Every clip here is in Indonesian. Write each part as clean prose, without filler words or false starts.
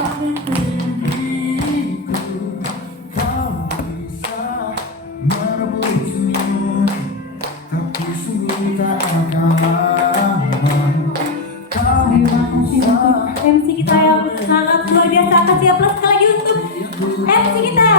MC kita yang sangat luar biasa. Kasih aplaus sekali lagi untuk MC kita.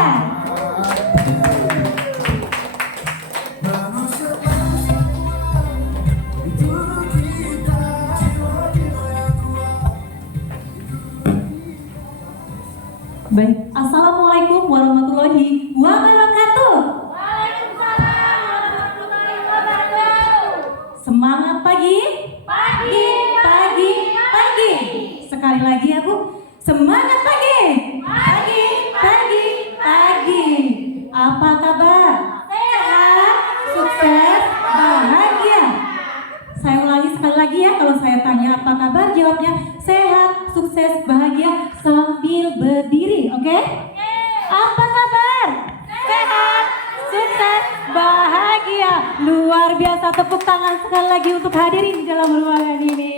Baik, assalamualaikum warahmatullahi wabarakatuh. Waalaikumsalam warahmatullahi wabarakatuh. Semangat pagi. Pagi, Pagi, pagi. Sekali lagi ya Bu. Semangat pagi. pagi, Pagi, pagi. Apa kabar? Sehat, sukses, bahagia. Saya ulangi sekali lagi ya, kalau saya tanya apa kabar, jawabnya sehat, sukses, bahagia sambil berdiri, oke? Apa kabar? Sehat, sukses, bahagia. Luar biasa, tepuk tangan sekali lagi untuk hadirin di dalam ruangan ini.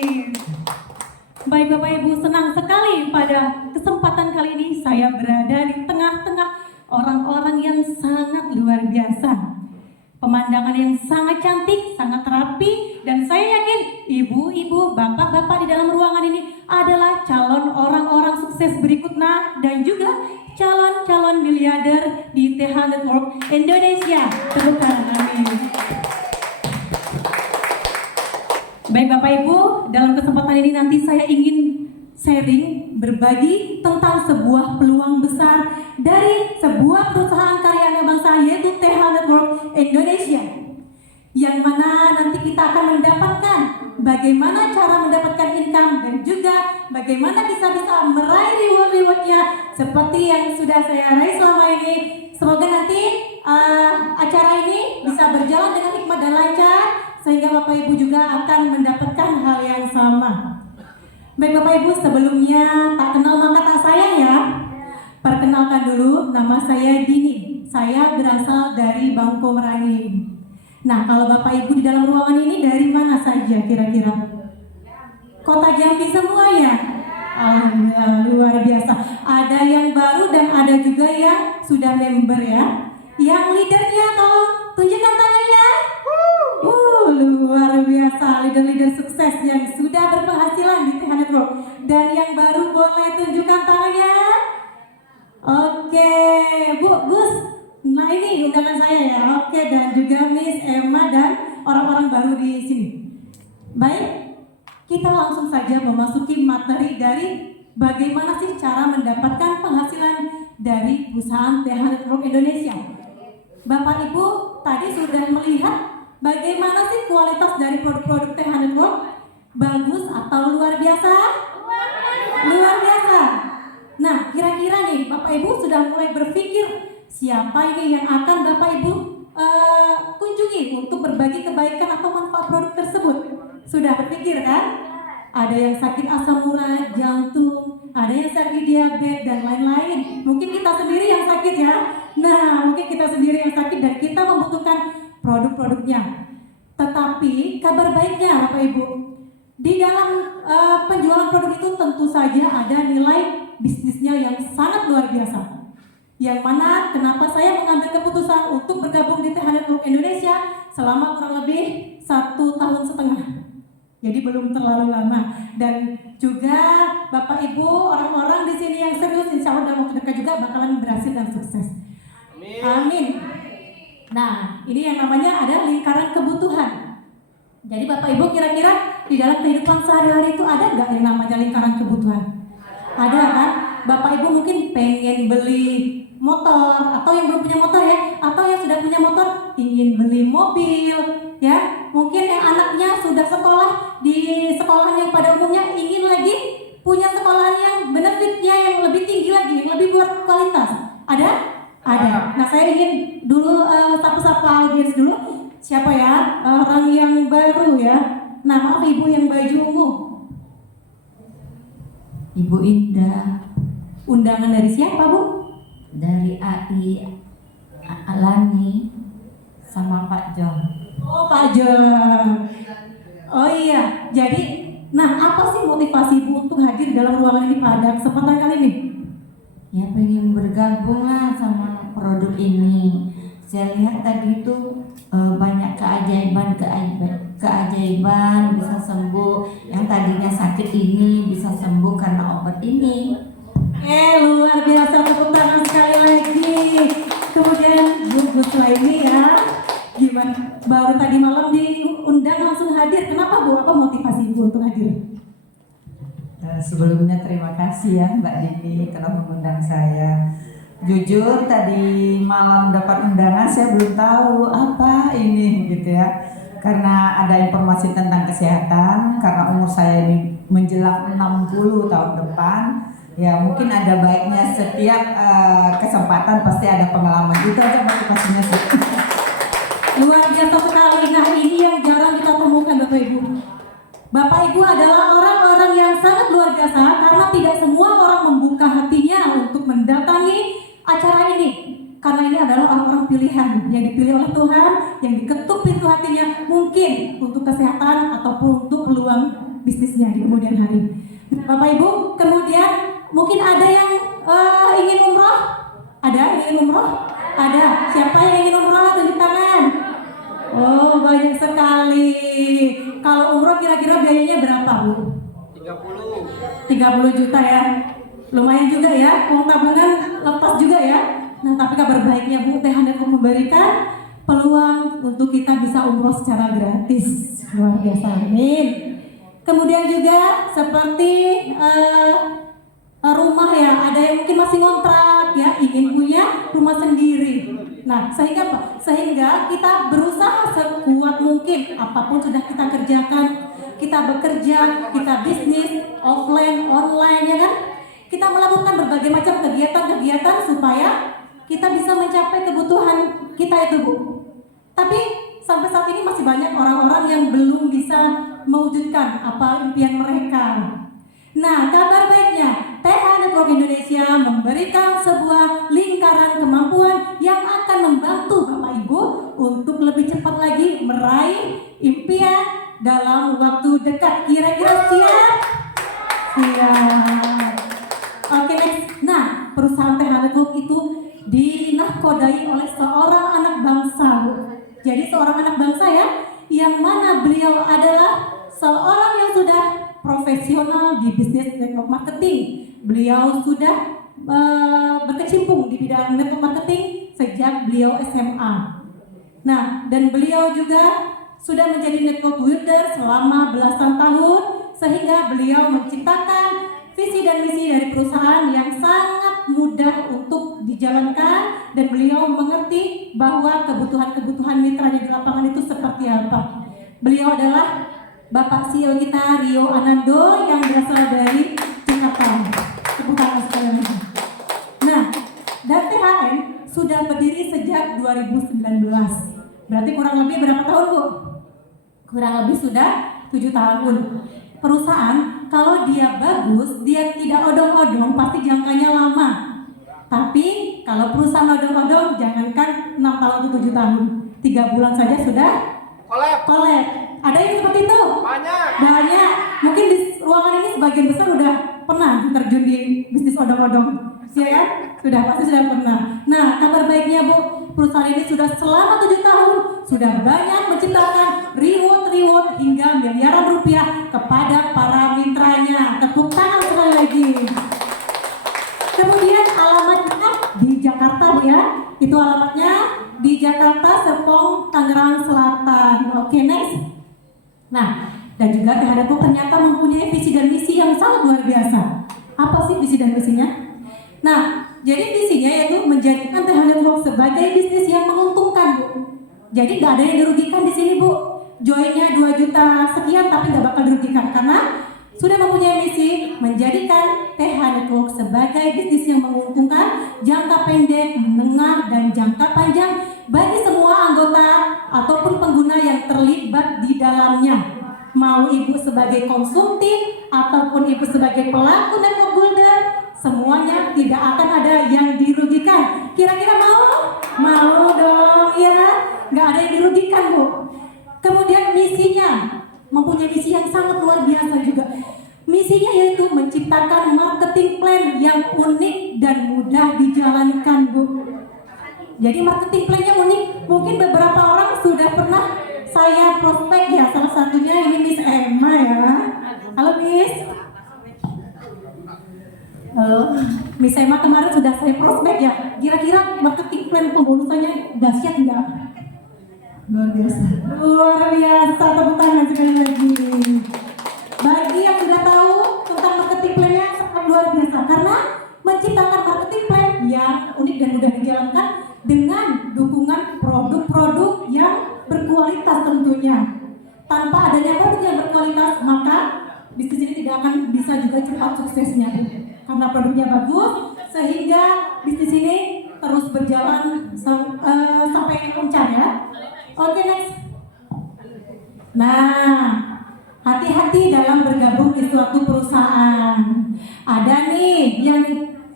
Baik Bapak Ibu, senang sekali pada kesempatan kali ini saya berada di tengah-tengah orang-orang yang sangat luar biasa. Pemandangan yang sangat cantik, sangat rapi, dan saya yakin ibu-ibu, bapak-bapak di dalam ruangan ini adalah calon orang-orang sukses berikutnya dan juga calon-calon miliarder di TH Network Indonesia. Tepuk tangan, amin. Baik Bapak Ibu, dalam kesempatan ini nanti saya ingin sharing, berbagi tentang sebuah peluang besar dari sebuah perusahaan karya anak bangsa yaitu TH Network Indonesia, yang mana nanti kita akan mendapatkan bagaimana cara mendapatkan income dan juga bagaimana bisa meraih reward-rewardnya seperti yang sudah saya raih selama ini. Semoga nanti acara ini bisa berjalan dengan hikmat dan lancar sehingga Bapak Ibu juga akan mendapatkan hal yang sama. Baik Bapak Ibu, sebelumnya tak kenal maka tak sayang ya. Perkenalkan dulu, nama saya Dini. Saya berasal dari Bangko Merangin. Nah, kalau Bapak Ibu di dalam ruangan ini dari mana saja kira-kira? Kota Jambi semua ya? Alhamdulillah, luar biasa. Ada yang baru dan ada juga yang sudah member ya. Yang leadernya tolong tunjukkan tangannya. Luar biasa, leader-leader sukses yang sudah berpenghasilan di TH Network. Dan yang baru boleh tunjukkan tangannya. Oke, Bu, Gus. Nah ini undangan saya ya. Oke, dan juga Miss Emma dan orang-orang baru di sini. Baik, kita langsung saja memasuki materi dari bagaimana sih cara mendapatkan penghasilan dari perusahaan TH Network Indonesia. Bapak Ibu tadi sudah melihat bagaimana sih kualitas dari produk-produk TH Network? Bagus atau luar biasa? Luar biasa. Nah, kira-kira nih Bapak Ibu sudah mulai berpikir siapa ini yang akan Bapak Ibu kunjungi untuk berbagi kebaikan atau manfaat produk tersebut? Sudah berpikir kan? Ada yang sakit asam urat, jantung, ada yang sakit diabetes dan lain-lain. Mungkin kita sendiri yang sakit ya. Nah, mungkin kita sendiri yang sakit dan kita membutuhkan produk-produknya. Tetapi kabar baiknya Bapak Ibu, di dalam penjualan produk itu tentu saja ada nilai bisnisnya yang sangat luar biasa. Yang mana kenapa saya mengambil keputusan untuk bergabung di TH Network Indonesia selama kurang lebih 1,5 tahun. Jadi belum terlalu lama. Dan juga Bapak Ibu orang-orang di sini yang serius, insya Allah dalam waktu dekat juga bakalan berhasil dan sukses. Amin. Nah, ini yang namanya ada lingkaran kebutuhan. Jadi Bapak Ibu kira-kira di dalam kehidupan sehari-hari itu ada nggak yang namanya lingkaran kebutuhan? Ada kan? Bapak Ibu mungkin pengen beli motor, atau yang belum punya motor ya, atau yang sudah punya motor ingin beli mobil ya. Mungkin yang anaknya sudah sekolah di sekolahan yang pada umumnya ingin lagi punya sekolahan yang benefitnya yang lebih tinggi lagi, yang lebih berkualitas. Ada? Ada. Nah, saya ingin dulu sapa-sapa audiens dulu. Siapa ya? Orang yang baru ya. Nah, maaf Ibu yang baju ungu. Ibu Indah. Undangan dari siapa, Bu? Dari AI Alani sama Pak John. Oh, Pak John. Oh iya, jadi Nah, apa sih motivasi Ibu untuk hadir dalam ruangan ini pada kesempatan kali ini? Ya pengen bergabung lah sama produk ini. Saya lihat tadi itu banyak keajaiban bisa sembuh. Yang tadinya sakit ini bisa sembuh karena obat ini. Luar biasa, tepuk tangan sekali lagi. Kemudian Bu Sulaimi ya, gimana? Baru tadi malam diundang langsung hadir. Kenapa Bu? Apa motivasi Ibu untuk hadir? Sebelumnya terima kasih ya Mbak Dini telah mengundang saya. Jujur tadi malam dapat undangan saya belum tahu apa ini gitu ya. Karena ada informasi tentang kesehatan, karena umur saya ini menjelang 60 tahun depan. Ya mungkin ada baiknya setiap kesempatan pasti ada pengalaman. Itu aja motivasinya sih. Luar biasa sekali. Nah, ini yang jarang kita temukan Bapak Ibu. Bapak Ibu adalah orang-orang yang sangat luar biasa karena tidak semua orang membuka hatinya untuk mendatangi acara ini. Karena ini adalah orang-orang pilihan yang dipilih oleh Tuhan, yang diketuk pintu hatinya mungkin untuk kesehatan ataupun untuk peluang bisnisnya di kemudian hari. Bapak Ibu, kemudian mungkin ada yang ingin umroh? Ada yang ingin umroh? Ada. Siapa yang ingin umroh? Tunjuk tangan. Oh, banyak sekali. Kalau umroh kira-kira biayanya berapa, Bu? 30 juta ya. Lumayan juga ya. Uang tabungan lepas juga ya. Nah, tapi kabar baiknya Bu, Teh Handayani memberikan peluang untuk kita bisa umroh secara gratis. Luar biasa. Amin. Kemudian juga seperti rumah ya, ada yang mungkin masih ngontrak ya, ingin punya rumah sendiri. Nah, sehingga apa? Sehingga kita berusaha sekuat mungkin, apapun sudah kita kerjakan, kita bekerja, kita bisnis, offline, online ya kan? Kita melakukan berbagai macam kegiatan-kegiatan supaya kita bisa mencapai kebutuhan kita itu, Bu. Tapi sampai saat ini masih banyak orang-orang yang belum bisa mewujudkan apa impian mereka. Nah, kabar baiknya, TH Network Indonesia memberikan sebuah lingkaran kemampuan yang akan membantu Bapak Ibu untuk lebih cepat lagi meraih impian dalam waktu dekat. Kira-kira siap? Siap. Oke, next. Nah, perusahaan TH Network itu dinahkodai oleh seorang anak bangsa. Jadi seorang anak bangsa ya, yang mana beliau adalah seorang yang sudah profesional di bisnis network marketing. Beliau sudah berkecimpung di bidang network marketing sejak beliau SMA. Nah, dan beliau juga sudah menjadi network builder selama belasan tahun, sehingga beliau menciptakan visi dan misi dari perusahaan yang sangat mudah untuk dijalankan, dan beliau mengerti bahwa kebutuhan-kebutuhan mitranya di lapangan itu seperti apa. Beliau adalah Bapak CEO kita Rio Anando yang berasal dari Jakarta. Tepuk tangan sekali lagi. Nah, dan THN sudah berdiri sejak 2019. Berarti kurang lebih berapa tahun, Bu? Kurang lebih sudah 7 tahun. Perusahaan kalau dia bagus, dia tidak odong-odong, pasti jangkanya lama. Tapi kalau perusahaan odong-odong, jangankan 6 tahun atau 7 tahun, 3 bulan saja sudah collab. Ada yang seperti itu? Banyak. Mungkin di ruangan ini sebagian besar udah pernah terjun di bisnis odong-odong, ya kan? Pasti sudah pernah. Nah, kabar baiknya Bu, perusahaan ini sudah selama 7 tahun sudah banyak menciptakan reward hingga miliaran rupiah kepada para mitranya. Tepuk tangan sekali lagi. Kemudian alamatnya di Jakarta ya, itu alamatnya di Jakarta, Serpong, Tangerang Selatan. Oke, next. Nah, dan juga TH Network ternyata mempunyai visi dan misi yang sangat luar biasa. Apa sih visi dan misinya? Nah, jadi visinya yaitu menjadikan TH Network sebagai bisnis yang menguntungkan, Bu. Jadi nggak ada yang dirugikan di sini, Bu. Joinnya 2 juta sekian tapi nggak bakal dirugikan karena sudah mempunyai misi menjadikan TH Network sebagai bisnis yang menguntungkan jangka pendek, menengah, dan jangka panjang bagi semua anggota ataupun pengguna yang terlibat di dalamnya. Mau Ibu sebagai konsumtif ataupun Ibu sebagai pelaku network builder, semuanya tidak akan ada yang dirugikan. Kira-kira mau? Mau dong ya? Nggak ada yang dirugikan, Bu. Kemudian misinya mempunyai misi yang sangat luar biasa juga. Misinya yaitu menciptakan marketing plan yang unik dan mudah dijalankan, Bu. Jadi marketing plan-nya unik. Mungkin beberapa orang sudah pernah saya prospek ya, salah satunya ini Miss Emma ya. Halo Miss. Halo, Miss Emma kemarin sudah saya prospek ya. Kira-kira marketing plan pembonusannya dahsyat nggak? Luar biasa. Luar biasa, tepuk tangan sekali lagi. Bagi yang sudah tahu tentang marketing plan-nya sangat luar biasa karena menciptakan marketing plan yang unik dan mudah dijalankan dengan dukungan produk-produk yang berkualitas tentunya. Tanpa adanya produk yang berkualitas, maka bisnis ini tidak akan bisa juga cepat suksesnya, Bu. Karena produknya bagus, sehingga bisnis ini terus berjalan sampai lancar ya. Oke, next. Nah, hati-hati dalam bergabung di suatu perusahaan. Ada nih yang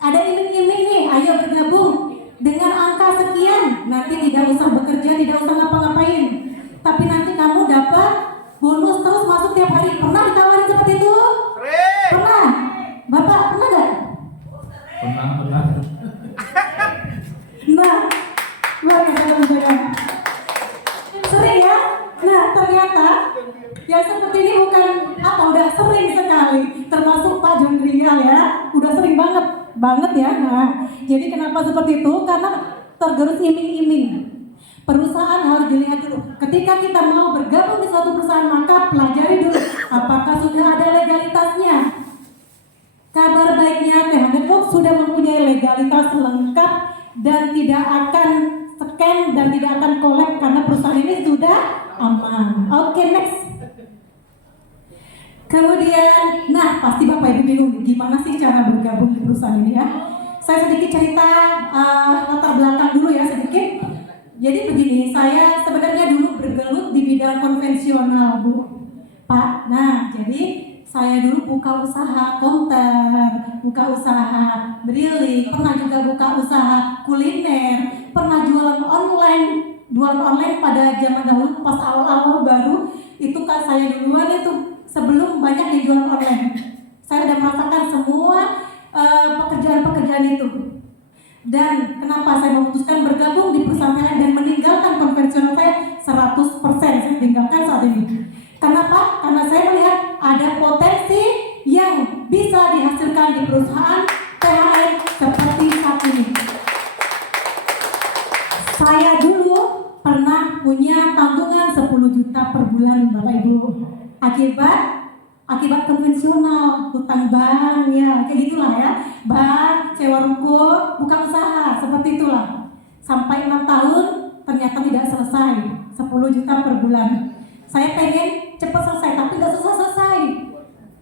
ada iming-iming nih, ayo bergabung dengan angka sekian. Nanti tidak usah bekerja, tidak usah ngapa-ngapain. Tapi nanti kamu dapat bonus terus masuk tiap hari. Pernah ditawarin seperti itu? Pernah? Bapak pernah nggak? Pernah. Nah, luar biasa. Sering ya? Nah, ternyata yang seperti ini bukan apa, udah sering sekali. Termasuk Pak John Rial ya, udah sering banget ya. Nah, jadi kenapa seperti itu? Karena tergerus iming-iming. Perusahaan harus dilihat dulu. Ketika kita mau bergabung di suatu perusahaan, maka pelajari dulu apakah sudah ada legalitasnya. Kabar baiknya TH Network sudah mempunyai legalitas lengkap dan tidak akan scam dan tidak akan collab karena perusahaan ini sudah aman. Oke, next. Kemudian, nah pasti Bapak Ibu bingung gimana sih cara bergabung di perusahaan ini ya. Saya sedikit cerita latar belakang dulu ya sedikit. Jadi begini, saya sebenarnya dulu bergelut di bidang konvensional, Bu. Pak, nah jadi saya dulu buka usaha konter, buka usaha briling, pernah juga buka usaha kuliner, pernah jualan online pada zaman dahulu pas awal-awal baru itu kan saya duluan itu sebelum banyak yang jualan online. Saya sudah merasakan semua pekerjaan-pekerjaan itu. Dan kenapa saya memutuskan bergabung di perusahaan lain dan meninggalkan konvensional saya 100% saya tinggalkan saat ini. Kenapa? Karena saya melihat ada potensi yang bisa dihasilkan di perusahaan THN seperti saat ini. Saya dulu pernah punya tanggungan 10 juta per bulan Bapak Ibu. Akibat konvensional, hutang bank ya, kayak gitulah ya. Bank, sewa ruko, buka usaha, seperti itulah. Sampai 6 tahun ternyata tidak selesai, 10 juta per bulan. Saya pengen cepat selesai, tapi nggak selesai.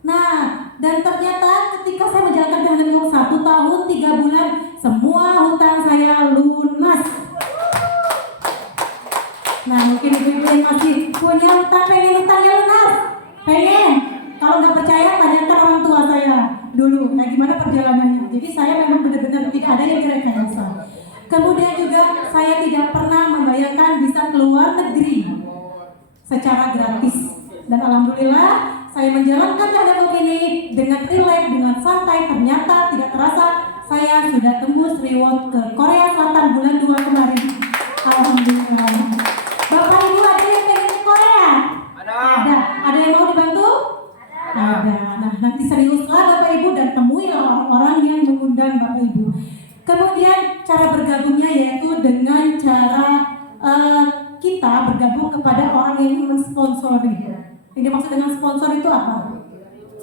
Nah, dan ternyata ketika saya menjalankan dengan 1 tahun 3 bulan, semua hutang saya lunas. Nah, mungkin ibu-ibu yang masih punya hutang, pengen hutangnya lunas, pengen. Kalau nggak percaya, tanyakan orang tua saya dulu, nah gimana perjalanannya. Jadi saya memang benar-benar tidak ada yang direkayasa. Kemudian juga saya tidak pernah membayangkan bisa keluar negeri secara gratis. Dan alhamdulillah saya menjalankan THN ini dengan rileks, dengan santai. Ternyata tidak terasa saya sudah tembus reward ke Korea Selatan bulan 2 kemarin. Alhamdulillah. Bapak Ibu ada yang pengen ke Korea? Ada yang mau dibantu? Ada. Nah, nanti seriuslah Bapak Ibu dan temuilah orang-orang yang mengundang Bapak Ibu. Kemudian cara bergabungnya yaitu dengan cara kita bergabung kepada orang yang mensponsori. Yang dimaksud dengan sponsor itu apa?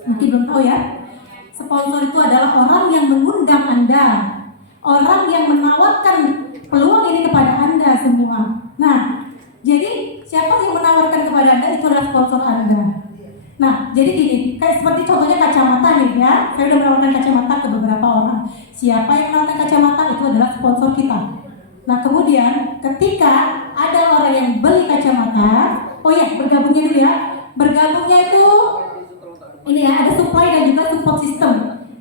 Mungkin belum tahu ya. Sponsor itu adalah orang yang mengundang Anda, orang yang menawarkan peluang ini kepada Anda semua. Nah, jadi siapa yang menawarkan kepada Anda itu adalah sponsor Anda. Nah, jadi gini, kayak seperti contohnya kacamata nih ya. Saya udah menawarkan kacamata ke beberapa orang. Siapa yang menawarkan kacamata itu adalah sponsor kita. Nah, kemudian ketika ada orang yang beli kacamata, oh ya, bergabungnya dulu ya. Bergabungnya itu ini ya, ada supply dan juga support system.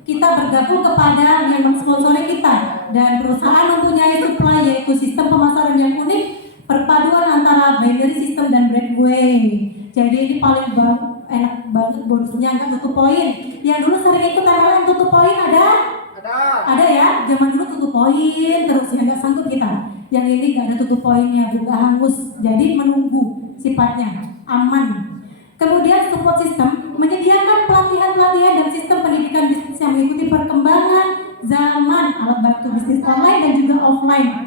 Kita bergabung kepada yang mensponsori kita dan perusahaan mempunyai supply yaitu sistem pemasaran yang unik, perpaduan antara binary system dan breakaway. Jadi ini paling bonusnya, nggak tutup poin. Yang dulu sering ikut MLM tutup poin ada? Ada ya, zaman dulu tutup poin terus ya, nggak sanggup kita. Yang ini nggak ada tutup poinnya, nggak hangus, jadi menunggu sifatnya, aman. Kemudian support system menyediakan pelatihan-pelatihan dan sistem pendidikan bisnis yang mengikuti perkembangan zaman, alat bantu bisnis online dan juga offline.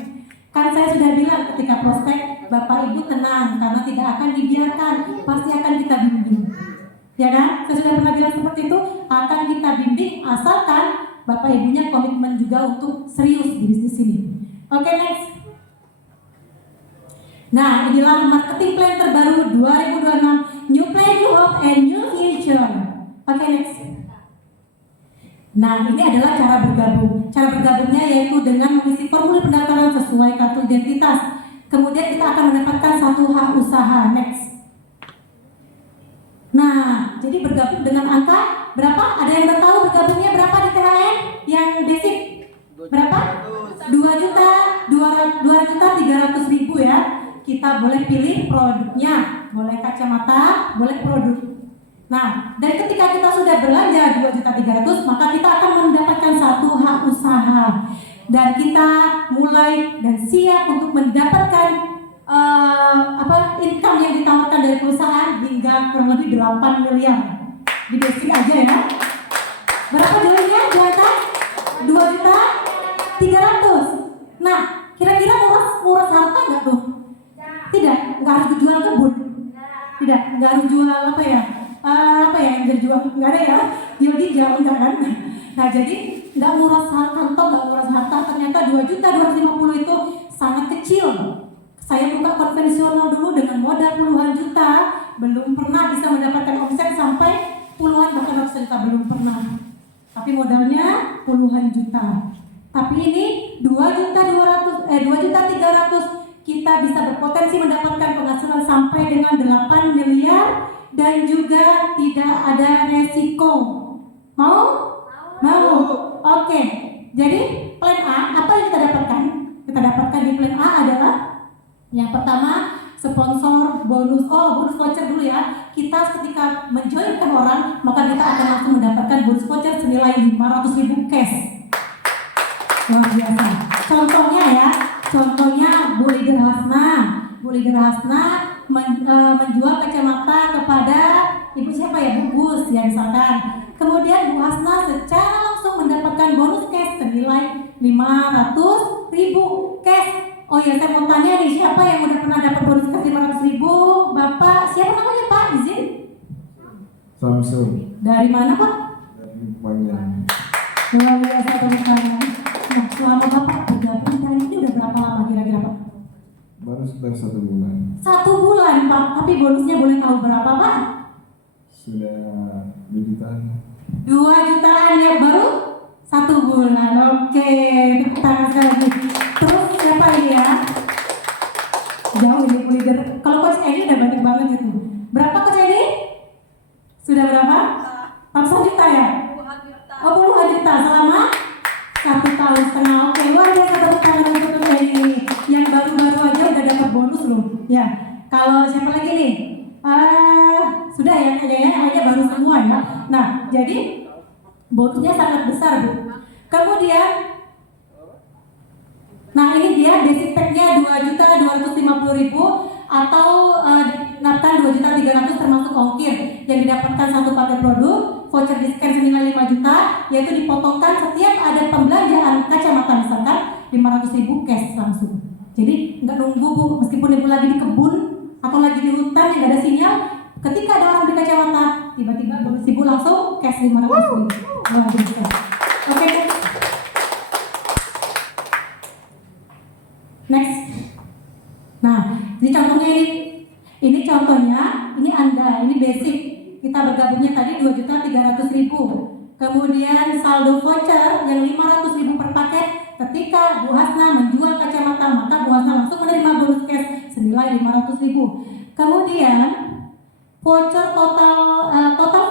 Kan saya sudah bilang ketika prospek, Bapak Ibu tenang karena tidak akan dibiarkan, pasti akan kita bimbing. Ya kan? Saya sudah pernah bilang seperti itu, akan kita bimbing asalkan Bapak Ibunya komitmen juga untuk serius di bisnis ini. Oke, next. Nah, inilah marketing plan terbaru 2026, New Plan, New Hope, and New Future. Oke, next. Nah, ini adalah cara bergabung. Cara bergabungnya yaitu dengan mengisi formulir pendaftaran sesuai kartu identitas. Kemudian kita akan mendapatkan satu hak usaha. Next. Nah, jadi bergabung dengan angka berapa? Ada yang udah tahu bergabungnya berapa di THN? Yang basic berapa? 2.300.000 ya. Kita boleh pilih produknya, boleh kacamata, boleh produk. Nah, dan ketika kita sudah belanja 2.300.000, maka kita akan mendapatkan satu hak usaha. Dan kita mulai dan siap untuk mendapatkan income yang ditawarkan dari perusahaan hingga kurang lebih 8 miliar. Di basic aja ya. Berapa dulunya di atas? 2.300.000. Nah, kira-kira nguras harta nggak tuh? Tidak, nggak harus dijual kebun. Tidak, nggak harus jual apa ya yang dijual, nggak ada ya, jual ginjal enggak kan. Nah, jadi nggak nguras kantong, nggak nguras harta. Ternyata 2.250.000 itu sangat kecil. Saya buka konvensional dulu dengan modal puluhan juta, belum pernah bisa mendapatkan omset sampai puluhan bahkan ratusan juta, belum pernah. Tapi modalnya puluhan juta. Tapi ini 2.300.000 kita bisa berpotensi mendapatkan penghasilan sampai dengan 8 miliar dan juga tidak ada resiko. Mau? Mau. Oke. Jadi plan A, apa yang kita dapatkan? Kita dapatkan di plan A adalah yang pertama sponsor bonus. Bonus voucher dulu ya. Kita ketika menjoinkan orang, maka kita akan langsung mendapatkan bonus voucher senilai 500.000 cash. Luar biasa. Contohnya Bu Lider Hasna menjual kacamata kepada ibu siapa ya, Bu Gus ya misalkan. Kemudian Bu Hasna secara langsung mendapatkan bonus cash senilai 500.000 cash. Oh ya, saya mau tanya nih, siapa yang udah pernah dapat bonus cash 500.000? Bapak siapa namanya Pak? Izin? Samsung Dari mana Pak? dari Panjang. Luar biasa teman-teman. Nah, selama Bapak bergabung kali ini udah berapa lama kira-kira Pak? Baru sekitar 1 bulan. 1 bulan Pak, tapi bonusnya boleh tahu berapa Pak? Sudah 2 jutaan. 2 jutaan ya, baru 1 bulan. Oke, tepuk tangan sekali lagi. Terus siapa ini ya? Jauh ini Bu Leader. Kalau Coach Edi udah banyak banget itu. Berapa Coach Edi? Sudah berapa? 400 juta ya? Puluhan juta selama 1,5 tahun. Oke, luar biasa, tepuk tangan untuk Coach Edi. Yang baru-baru aja udah dapat bonus loh. Ya, kalau siapa lagi nih? Sudah ya, kayaknya baru semua ya. Nah, jadi bonusnya sangat besar Bu. Kemudian, nah ini dia basic pack-nya 2.250.000 atau dapatkan 2.300.000 termasuk ongkir yang didapatkan satu paket produk, voucher diskon senilai 5 juta, yaitu dipotongkan setiap ada pembelanjaan kacamata misalkan 500.000 cash langsung. Jadi nggak nunggu Bu, meskipun Ibu lagi di kebun atau lagi di hutan yang nggak ada sinyal, ketika ada orang beli kacamata, tiba-tiba bonus Ibu langsung cash 500.000. Luar biasa. Oke. Next. Nah, ini contohnya ini contohnya, ini basic. Kita bergabungnya tadi 2.300.000. Kemudian saldo voucher yang 500.000 per paket. Ketika Bu Hasna menjual kacamata, maka Bu Hasna langsung menerima bonus cash senilai 500.000. Kemudian voucher total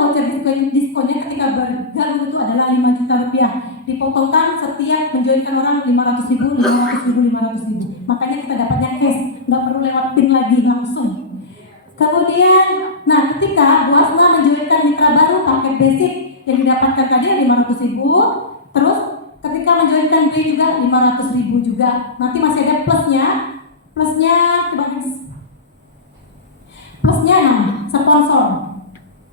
voucher diskonnya ketika bergabung itu adalah 5 juta rupiah. Dipotongkan setiap menjoinkan orang 500.000. Makanya kita dapatnya cash, nggak perlu lewat PIN lagi langsung. Kemudian Nah, ketika Bu Asna menjoinkan mitra baru paket basic yang didapatkan tadi 500.000, terus ketika menjoinkan B juga 500.000 juga. Nanti masih ada plusnya. Coba plusnya sponsor.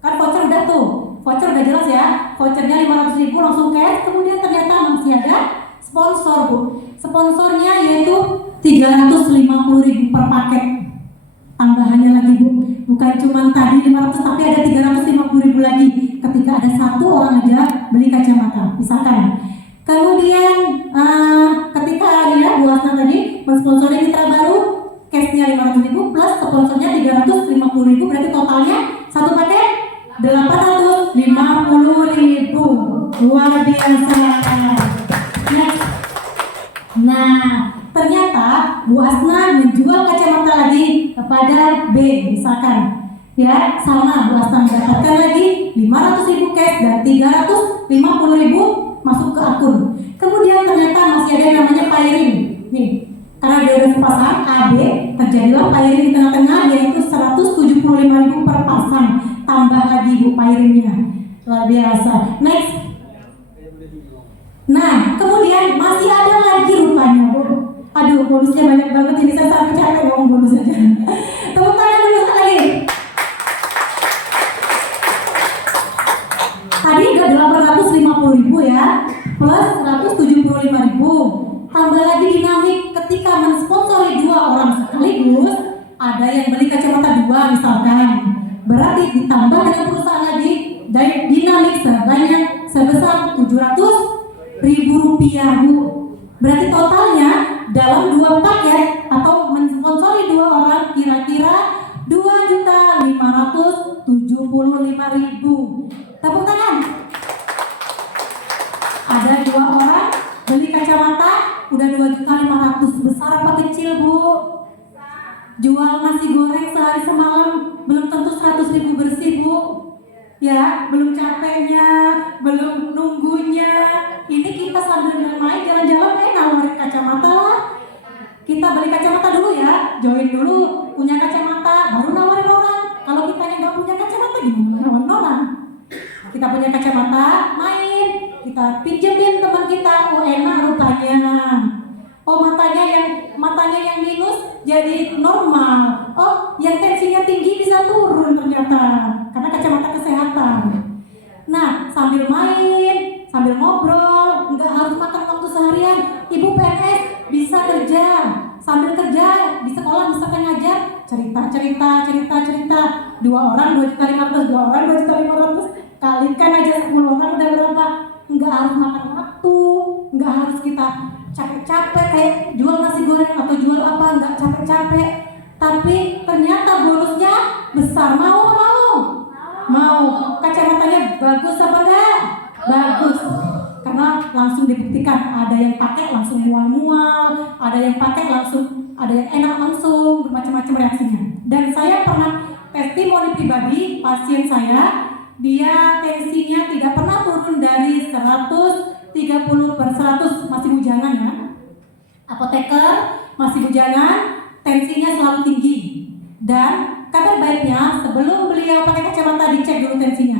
Kan voucher udah tuh. Voucher udah jelas ya. Vouchernya 500.000 langsung cash. Kemudian ternyata masih ada sponsor, Bu. Sponsornya yaitu 350.000 per paket. Tambahannya lagi, Bu. Bukan cuma tadi 500 tapi ada 350.000 lagi ketika ada satu orang aja beli kacamata. Misalkan. Kemudian ketika Bu Asna tadi mensponsori mitra baru, cashnya 500.000 plus sponsornya 350.000, berarti totalnya satu paket 850.000. Luar biasa. Next. Nah, ternyata Bu Asna menjual kacamata lagi kepada B, misalkan. Ya, sama Bu Asna mendapatkan lagi 500.000 cash dan 350.000 masuk ke akun. Kemudian ternyata masih ada yang namanya pairing. Nih, karena dia udah sepasang AB, terjadilah pairing di tengah-tengah yaitu 175.000 per pasang. Tambah lagi Bu pairingnya. Luar biasa. Next. Nah, kemudian masih ada lagi rupanya, Bu. Aduh, bonusnya banyak banget ini, saya sampai capek ngomong bonus aja. Tepuk tangan dulu lagi. Tadi udah 850.000 ya, plus 175.000. Tambah lagi dinamik ketika mensponsori 2 orang sekaligus, ada yang beli kacamata 2 misalkan. Berarti ditambah dengan perusahaan lagi dari dinamik sebanyak sebesar 700.000 rupiah, Bu. Berarti totalnya dalam 2 paket atau mensponsori 2 orang kira-kira 2.575.000. Tepuk tangan. Ada 2 orang beli kacamata udah 2.500.000. Besar apa kecil, Bu? Jual nasi goreng sehari semalam belum tentu 100.000 bersih, Bu. Ya, belum capeknya, belum nunggunya. Ini kita sambil main jalan-jalan nawarin kacamata lah. Kita beli kacamata dulu ya, join dulu, punya kacamata, baru nawarin orang. Kalau kita yang nggak punya kacamata gimana nawarin orang? Kita punya kacamata, main, kita pinjemin teman kita, oh enak rupanya. Oh matanya yang minus jadi normal. Oh yang tensinya tinggi bisa turun ternyata karena kacamata kesehatan. Nah sambil main, sambil ngobrol, nggak harus makan waktu seharian. Ibu PNS bisa kerja, sambil kerja di sekolah misalkan ngajar, cerita. 2 orang 2.500.000, 2 orang 2.500.000, kalikan aja 10 orang udah berapa? Nggak harus makan waktu, nggak harus kita capek-capek kayak jual nasi goreng atau jual apa, nggak capek-capek. Tapi ternyata bonusnya besar. Mau kacamatanya bagus apa enggak? Bagus. Karena langsung dibuktikan, ada yang pakai langsung mual-mual, ada yang pakai langsung, ada yang enak langsung, bermacam-macam reaksinya. Dan saya pernah testimoni pribadi pasien saya, dia tensinya tidak pernah turun dari 130/100, masih bujangan ya. Apoteker masih bujangan, tensinya selalu tinggi. Dan kabar baiknya sebelum beliau pakai kacamata dicek dulu tensinya.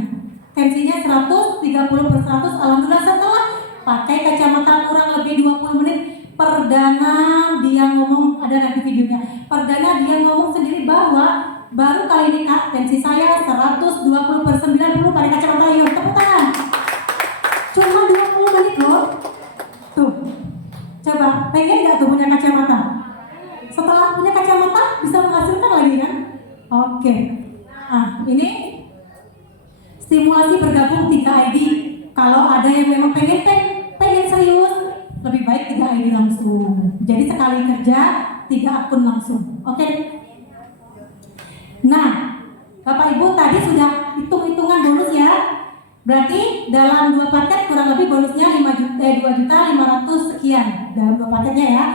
Tensinya 130/100. Alhamdulillah setelah pakai kacamata kurang lebih 20 menit, perdana dia ngomong, ada nanti videonya. Perdana dia ngomong sendiri bahwa baru kali ini Kak, tensi saya 120/90 pakai kacamata. Yuk, tepuk tangan. Cuma 20 menit loh. Tuh. Coba, pengen nggak tuh punya kacamata? Setelah punya kacamata bisa menghasilkan lagi kan? Oke. Nah, ini stimulasi bergabung 3 ID. Kalau ada yang memang pengen serius, lebih baik 3 ID langsung. Jadi sekali kerja 3 akun langsung. Oke. Nah, Bapak Ibu tadi sudah hitung-hitungan bonus ya. Berarti dalam 2 paket kurang lebih bonusnya 2.500.000 sekian dalam 2 paketnya ya.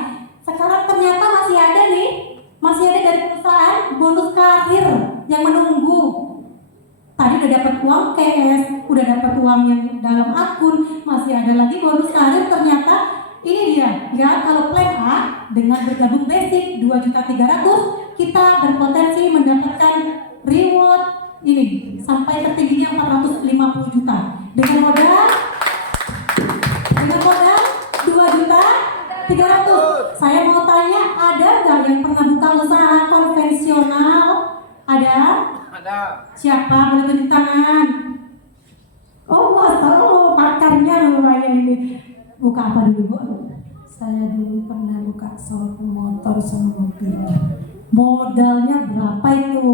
Sekarang ternyata masih ada dari perusahaan bonus karir yang menunggu. Tadi udah dapat uang cash, udah dapat uang yang dalam akun, masih ada lagi bonus karir. Ternyata ini dia ya, kalau plan A dengan bergabung basic 2.300.000, kita berpotensi mendapatkan reward ini sampai tertingginya 450 juta dengan modal 2 juta 300. Saya mau tanya, ada nggak yang pernah buka usaha konvensional? Ada? Ada. Siapa? Boleh tunjuk tangan. Oh, Mas, pakarnya lumayan ini. Buka apa dulu, Bu? Saya dulu pernah buka showroom motor sama mobil. Modalnya berapa itu?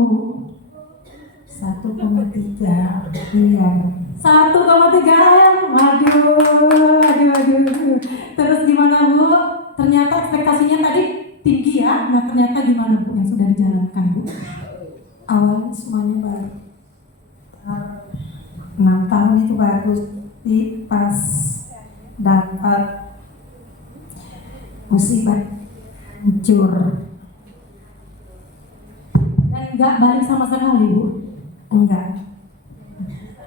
1,3 miliar. 1,3. Waduh. Terus gimana, Bu? Ternyata ekspektasinya tadi tinggi ya. Nah, ternyata gimana, Bu, yang sudah dijalankan, Bu? Awalnya semuanya baru. 6 tahun itu bagus. Di pas dapat musibah hancur. Dan nggak balik sama sekali, Bu. Enggak.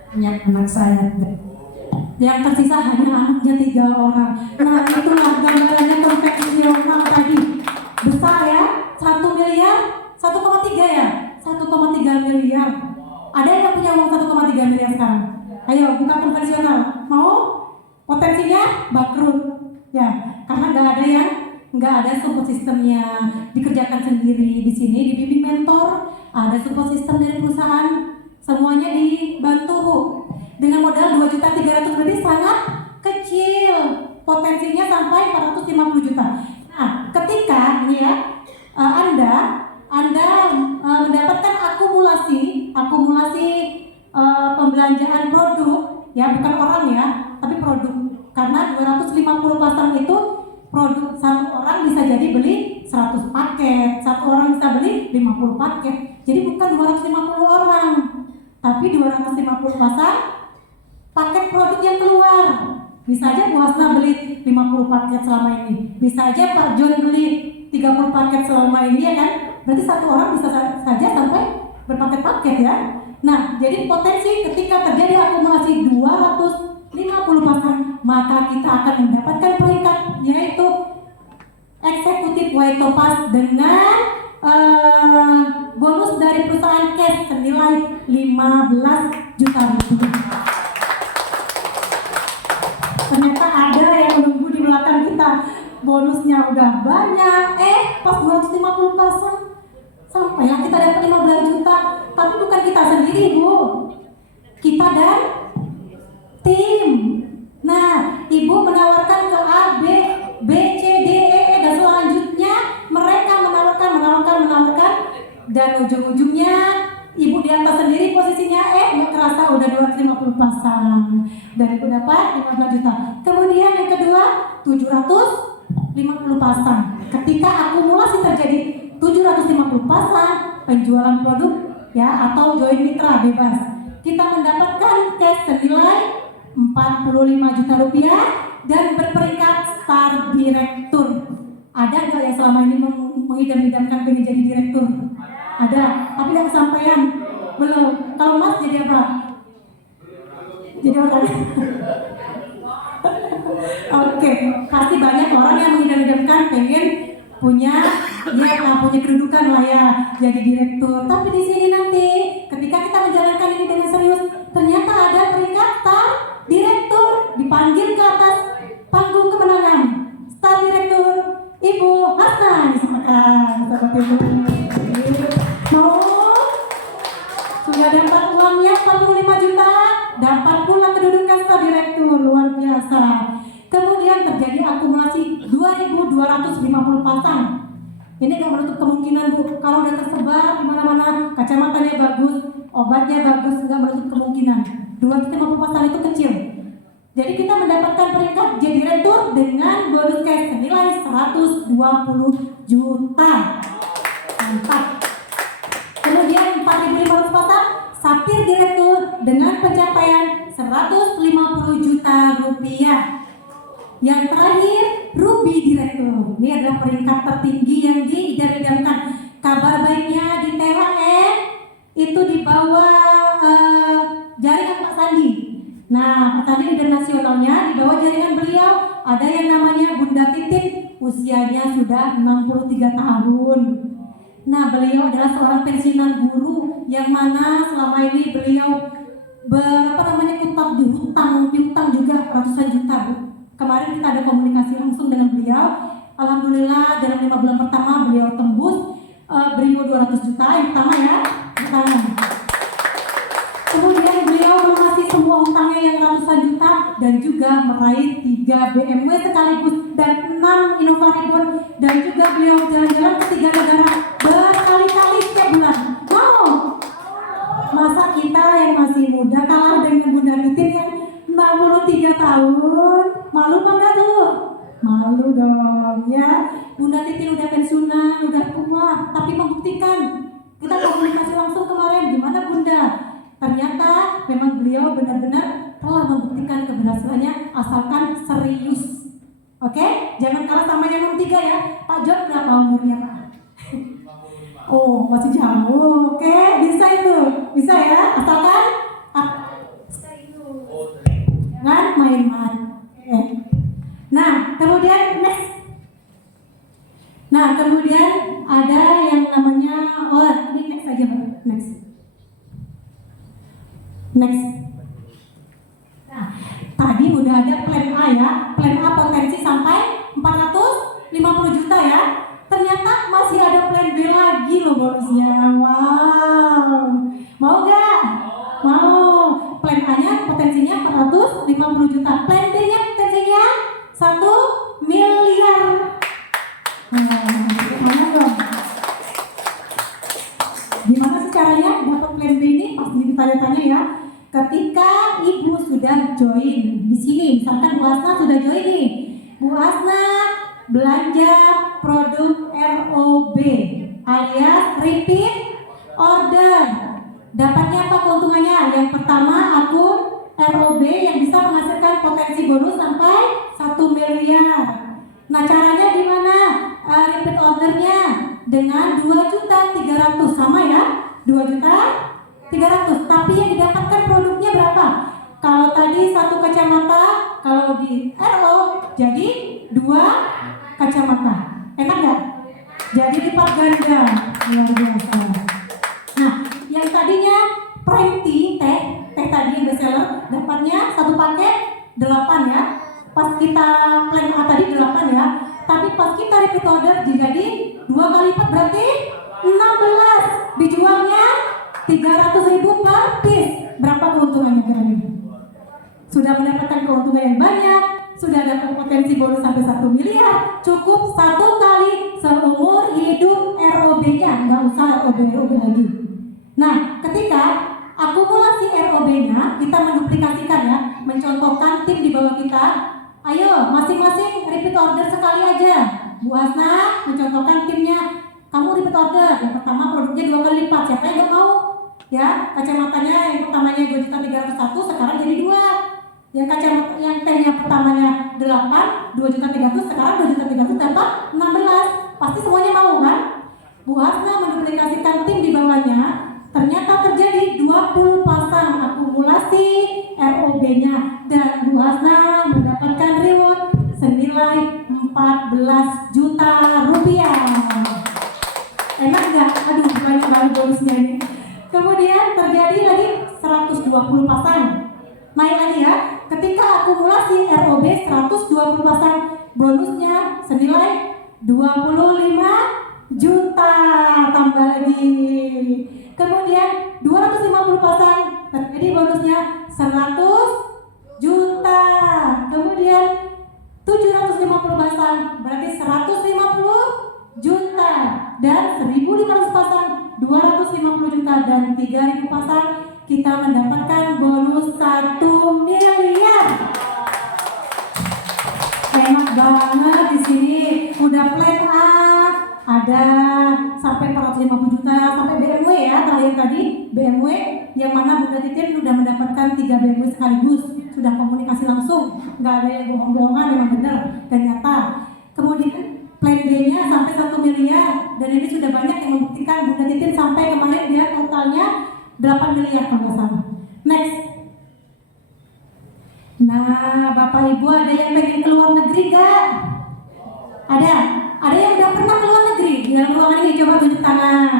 Hanya anak saya. Yang tersisa hanya anaknya 3 orang. Nah, itulah gambarannya konvensional tadi. Besar ya, 1 miliar, 1,3 ya, 1,3 miliar. Ada yang punya uang 1,3 miliar sekarang? Ayo, buka konvensional. Mau? Potensinya bangkrut. Ya, karena nggak ada support sistemnya, dikerjakan sendiri. Di sini dibimbing mentor, ada support sistem dari perusahaan, semuanya dibantu, Bu. Dengan modal 2.300.000 lebih sangat kecil, potensinya sampai 450 juta. Nah, ketika ini ya, Anda mendapatkan akumulasi pembelanjaan produk, ya bukan orang ya, tapi produk. Karena 250 pasang itu produk, satu orang bisa jadi beli 100 paket, satu orang bisa beli 50 paket. Jadi bukan 250 orang, tapi 250 pasang paket produk yang keluar. Bisa aja Bu Hasna beli 50 paket selama ini, bisa aja Pak John beli 30 paket selama ini, ya kan? Berarti satu orang bisa saja sampai berpaket-paket ya. Nah, jadi potensi ketika terjadi akumulasi 250 pasang, maka kita akan mendapatkan peringkat, yaitu eksekutif white topaz dengan bonus dari perusahaan cash senilai 15 juta rupiah. Ternyata ada yang menunggu di belakang kita, bonusnya udah banyak. Pas 250 pasang sampailah kita dapat 15 juta. Tapi bukan kita sendiri, Bu, kita dan tim. Nah, Ibu menawarkan ke A, B, C, D, E, dan selanjutnya mereka menawarkan, dan ujung-ujungnya Ibu di atas sendiri posisinya nggak kerasa udah 250 pasang dan Ibu dapat 15 juta. Kemudian yang kedua 750 pasang. Ketika akumulasi terjadi 750 pasang penjualan produk ya atau join mitra bebas, kita mendapatkan cash senilai 45 juta rupiah dan berperingkat star direktur. Ada nggak yang selama ini mengidam-idamkan pengen jadi direktur? Ada, tapi nggak kesampaian. Belum. Kalau Mas jadi apa? Jadi orang. Oke, pasti banyak orang yang mengidam-idamkan pengen punya kedudukan lah ya, jadi direktur. Tapi di sini nanti ketika kita menjalankan ini dengan serius, ternyata ada peringkat star direktur, dipanggil ke atas panggung kemenangan. Star direktur Ibu Hasna disilakan. Mau? Sudah dapat uangnya 45 juta, dapat pula kedudukan star direktur, luar biasa. Kemudian terjadi akumulasi 2.250 pasang. Ini nggak menutup kemungkinan, Bu, kalau udah tersebar di mana-mana, kacamatanya bagus, obatnya bagus, nggak menutup kemungkinan. 250 pasang itu kecil. Jadi kita mendapatkan peringkat jadi direktur dengan bonus cash senilai 120 juta. Mantap. Kemudian 4.500 pasang sapir direktur dengan pencapaian 150 juta rupiah. Yang terakhir ruby direktur. Ini adalah peringkat tertinggi yang diidam-idamkan. Kabar baiknya di THR itu di bawah jaringan Pak Sandi. Nah, Pak Sandi leader nasionalnya, di bawah jaringan beliau ada yang namanya Bunda Titin, usianya sudah 63 tahun. Nah, beliau adalah seorang pensiunan guru yang mana selama ini beliau kutat piutang juga ratusan juta, Bu. Kemarin kita ada komunikasi langsung dengan beliau. Alhamdulillah dalam 5 bulan pertama beliau tembus beliau 200 juta yang pertama ya. Pertama. Kemudian beliau melunasi semua utangnya yang ratusan juta dan juga meraih 3 BMW sekaligus dan 6 Innovaribon, dan juga beliau jalan-jalan ke 3 negara berkali-kali setiap bulan. Mau? Masa kita yang masih muda kalah dengan Bunda Titin yang 63 tahun? Malu apa enggak tuh? Malu dong ya. Bunda Titin udah pensiunan, udah tua, tapi membuktikan. Kita komunikasi langsung kemarin, gimana Bunda? Ternyata memang beliau benar-benar telah membuktikan keberhasilannya asalkan serius. Oke? Jangan kalah sama yang 63 ya. Pak John berapa umurnya Pak? Oh, masih jauh. Oke, bisa itu. Bisa ya, asalkan jangan main-main. Oke. Nah, kemudian next. Nah, kemudian ada yang namanya ini next aja, Pak. Next. Nah, tadi udah ada plan A ya. Plan A potensi sampai 450 juta ya. Ternyata masih ada plan B lagi loh bonusnya. Wow. Mau gak? Mau. Plan A-nya potensinya 450 juta. Plan B-nya potensinya 1 miliar. Gimana dong? Gimana sih caranya dapat plan B ini? Pasti ditanya-tanya ya. Ketika ibu sudah join di sini, misalkan Bu Asna sudah join nih. Bu Asna belanja produk ROB alias repeat order. Dapatnya apa keuntungannya? Yang pertama, akun ROB yang bisa menghasilkan potensi bonus sampai 1 miliar. Nah, caranya gimana? Repeat ordernya dengan 2.300.000 sama ya, 2.300.000. Tapi yang didapatkan produknya berapa? Kalau tadi 1 kacamata, kalau di RO jadi 2 kacamata. Enak nggak? Jadi lipat ganda, luar biasa. Nah, yang tadinya Prenti teh tadi yang bestseller, dapatnya 1 paket 8 ya. Pas kita plan A tadi 8 ya. Tapi pas kita repeat order jadi 2 kali lipat berarti 16. Dijualnya 300.000 per piece. Berapa keuntungannya kira-kira? Sudah mendapatkan keuntungan yang banyak, sudah dapat potensi bonus sampai 1 miliar. Cukup 1 kali seumur hidup ROB-nya, nggak usah ROB lagi. Nah, ketika akumulasi ROB-nya kita menduplikasikan ya, mencontohkan tim di bawah kita. Ayo, masing-masing repeat order sekali aja. Bu Asna mencontohkan timnya, kamu repeat order. Yang pertama produknya 2 kali lipat. Siapa yang gak mau? Ya, kacamatanya yang pertamanya 2.301.000 sekarang jadi 2. Yang kacamata yang tehnya pertamanya 8, 2.300.000 sekarang 2.300.000 dapat 16. Pasti semuanya mau kan? Bu Asna menduplikasikan tim di bawahnya. Ternyata terjadi 20 pasang akumulasi ROB-nya dan Bu Asna mendapatkan reward senilai 14 juta rupiah. Enak nggak? Aduh, banyak banget bonusnya ini. Kemudian terjadi lagi 120 pasang. Naik lagi ya. Ketika akumulasi ROB 120 pasang, bonusnya senilai 25 juta. Tambah lagi. Kemudian 250 pasang, terjadi bonusnya 100 juta. Kemudian 750 pasang, berarti 150 juta. Dan 1.500 pasang, 250 juta. Dan 3.000 pasang, kita mendapatkan bonus 1 miliar. Enak banget di sini. Udah plan A, ada sampai 450 juta, sampai BMW ya, terakhir tadi BMW yang mana Bunda Titin sudah mendapatkan 3 BMW sekaligus, sudah komunikasi langsung, nggak ada yang bohong-bohongan, memang benar dan nyata. Kemudian plan B-nya sampai 1 miliar, dan ini sudah banyak yang membuktikan. Bunda Titin sampai kemarin dia totalnya 8 miliar kalau nggak salah. Next. Nah, Bapak Ibu ada yang pengen keluar negeri gak? Ada yang udah pernah keluar negeri? Di dalam ruangan ini coba tunjuk tangan.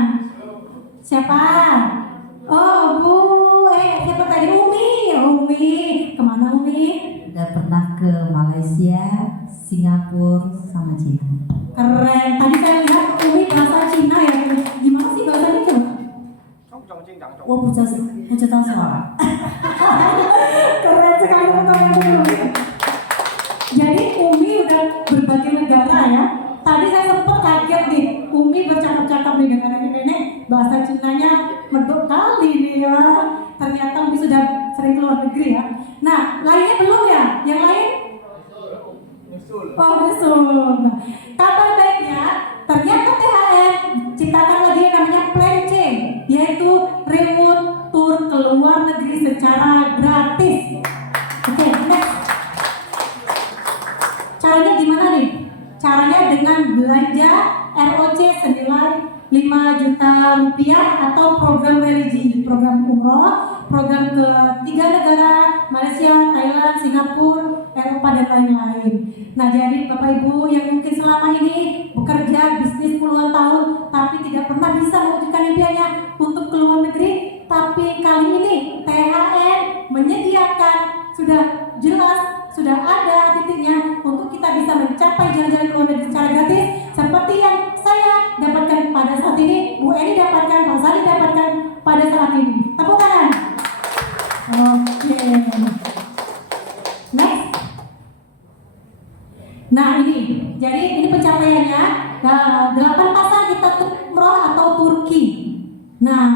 Siapa? Singapura, sama Cina. Keren. Tadi saya lihat Umi bahasa Cina ya. Gimana sih bahasanya tuh? Wah, pucat suara. Keren sekali teman-teman. Jadi Umi udah berbagai negara ya. Tadi saya sempat kaget nih, Umi bercakap-cakap nih dengan nenek-nenek, bahasa Cinanya medok kali nih ya. Ternyata Umi sudah sering keluar negeri ya. Nah, lainnya belum ya? Yang lain? Oh, betul. Kabar baiknya, ternyata THR ciptakan lagi yang namanya Plan C, yaitu remote tour ke luar negeri secara gratis. Oke, next. Caranya gimana nih? Caranya dengan belanja ROC senilai 5 juta rupiah atau program religi, program umroh, program ke 3 negara, Malaysia, Thailand, Singapura, Eropa dan lain-lain. Nah, jadi Bapak Ibu yang mungkin selama ini bekerja bisnis puluhan tahun tapi tidak pernah bisa mewujudkan impiannya untuk keluar negeri, tapi kali ini THR menyediakan, sudah jelas, sudah ada titiknya untuk kita bisa mencapai jalan-jalan keluar negeri secara gratis seperti yang saya dapatkan pada saat ini, Bu Eni dapatkan, Pak Sari dapatkan pada saat ini. Tepuk tangan. Oke. Next. Nah ini, jadi ini pencapaiannya 8 pasang kita umroh atau Turki. Nah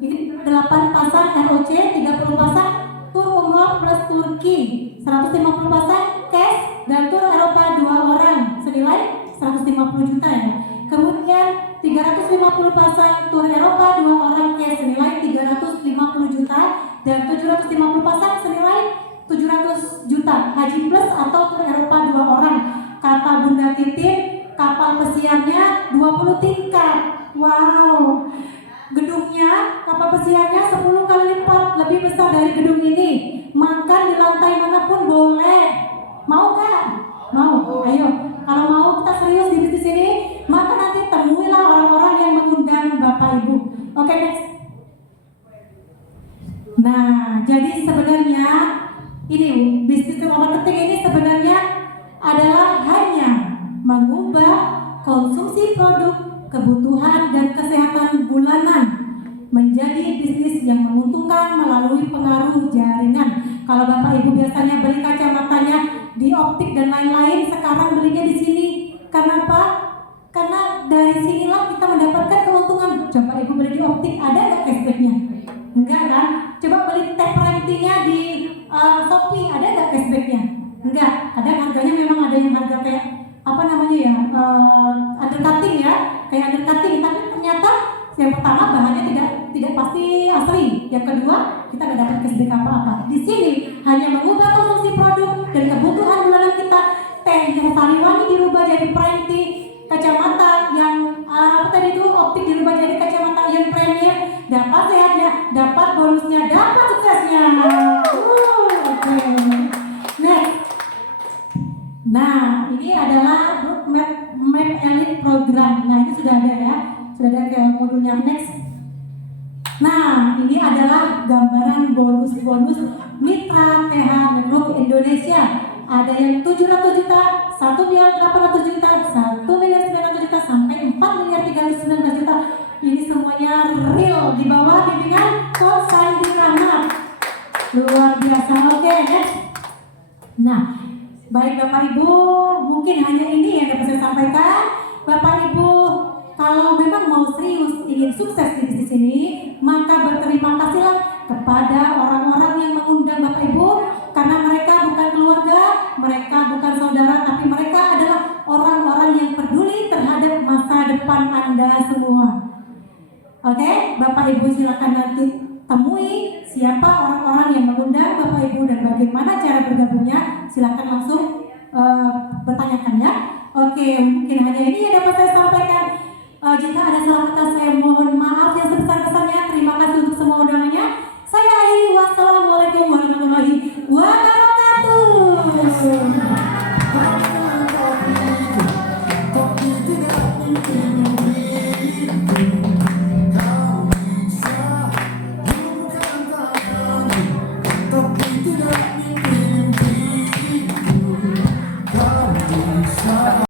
ini 8 pasang ROC, 30 pasang tur umroh plus Turki, 150 pasang cash dan tur Eropa 2 orang senilai 150 juta ya. Kemudian 350 pasang tur Eropa 2 orang cash senilai 350 juta dan 750 pasang senilai 700 juta haji plus atau tur Eropa 2 orang. Kata Bunda Titin, kapal pesiarnya 20 tingkat. Wow. Gedungnya, kapal pesiarnya 10 kali lipat lebih besar dari gedung ini. Makan di lantai manapun boleh. Mau kan? Mau. Ayo. Kalau mau kita serius di bisnis ini, maka nanti temuilah orang-orang yang mengundang Bapak Ibu. Oke, next. Nah, jadi sebenarnya ini bisnis marketing ini sebenarnya adalah hanya mengubah konsumsi produk, kebutuhan dan kesehatan bulanan menjadi bisnis yang menguntungkan melalui pengaruh jaringan. Kalau Bapak Ibu biasanya beli kacamatanya di optik dan lain-lain, sekarang belinya di sini. Kenapa? Karena dari sinilah kita mendapatkan keuntungan. Coba Ibu beli di optik, ada nggak cashbacknya? Enggak kan? Coba beli teh rentinya di Shopee, ada nggak cashbacknya? Enggak. Ada harganya memang ada yang harga kayak apa namanya ya, undercutting ya, kayak undercutting. Tapi ternyata yang pertama bahannya tidak pasti asli. Yang kedua kita nggak dapat cashback apa-apa. Di sini hanya mengubah konsumsi produk dan kebutuhan bulanan kita. Teh yang Sariwangi dirubah jadi Prime Tea, kacamata yang apa tadi itu optik dirubah jadi kacamata yang premier. Dapat sehatnya, dapat bonusnya, dapat suksesnya. Oke. Next. Nah, ini adalah Map Elite Program. Nah, ini sudah ada ya. Sudah ada kayak modulnya. Next. Nah, ini adalah gambaran bonus-bonus Mitra TH Network Indonesia. Ada yang 700 juta, 1 miliar 800 juta, 1 miliar 900 juta, sampai 4 miliar 319 juta. Ini semuanya real di bawah bimbingan Coach Sandi Rahmat. Luar biasa. Oke, next. Nah, baik Bapak Ibu, mungkin hanya ini yang dapat saya sampaikan. Bapak Ibu, kalau memang mau serius ingin sukses di bisnis ini, maka berterima kasihlah kepada orang-orang yang mengundang Bapak Ibu, karena mereka bukan keluarga, mereka bukan saudara, tapi mereka adalah orang-orang yang peduli terhadap masa depan Anda semua. Oke, Bapak Ibu silakan nanti temui siapa orang-orang yang mengundang Bapak Ibu dan bagaimana cara bergabungnya. Silakan langsung bertanyakan ya. Oke, mungkin hanya ini yang dapat saya sampaikan. Jika ada salah kata saya mohon